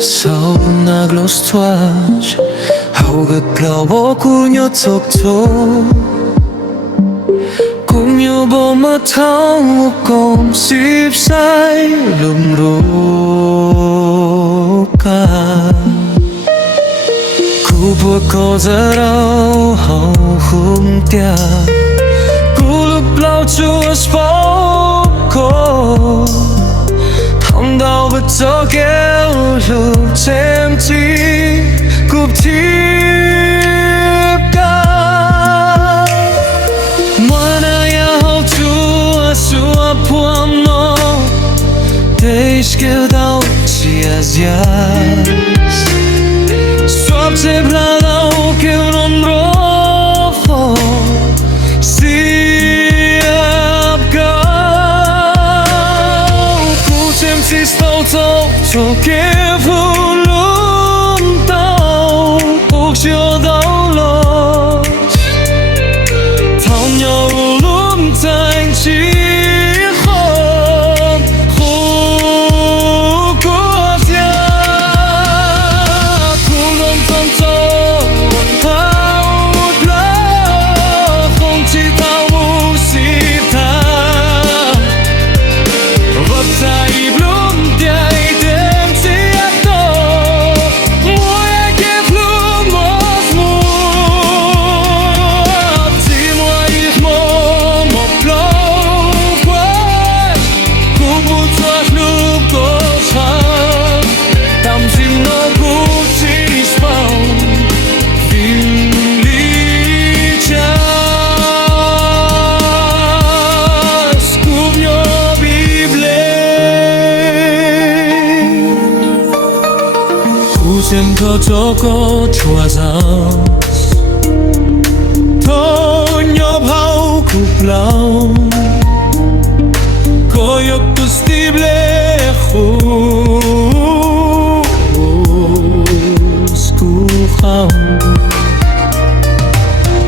서나 glostwaj Hauga klawo kunyo tokto Kunyo bo matang kom sip sai lumruka Kubwa ko zarao hau hum tia Kuluk blau chua spoko Thong đau vật gió kéo lục thêm chi cụp thiếp ca Mana ya hậu chua sua puam no Teish kêu đau chia zias Swap chep la đau kêu non rofo cho kia vu luôn tao cuộc chiều đau lo thao nhau luôn thành chỉ khôn khô của dia cùng lòng tâm cho thao lá không chỉ thao mu si ta vật dài luôn dia Tylko czoko człazas To niobhał kuplał Koyok tu stible chus kuchał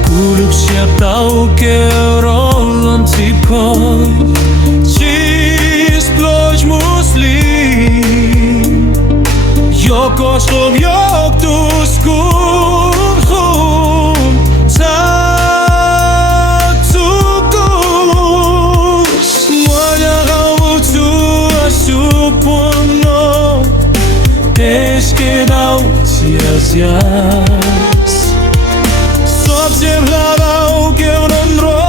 Kuluk siatał kierolon tipkoj Cis ploć muslim Yokoszlom yok tu skurchum Tatukus Moja hawu tu asupuno Teşke dau tias jas Sobciem hladał kiełnon rocho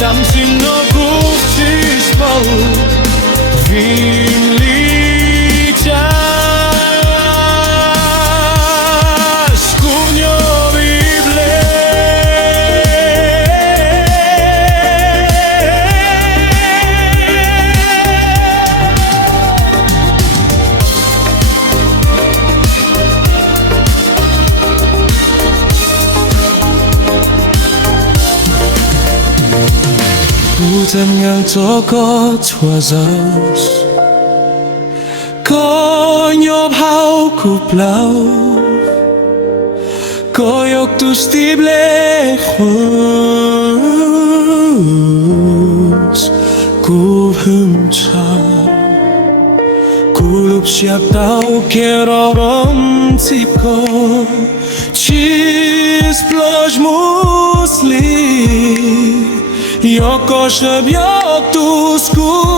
Tam zimno główczy spał Winli czas Kuniowi Potem jak czoko człazas Koniobhał kuplał Koyok tu stible chus Kuhum cha Kulub siatał kierolon tipkoj Cis ploć muslim Yokoszlom yok tu skurchum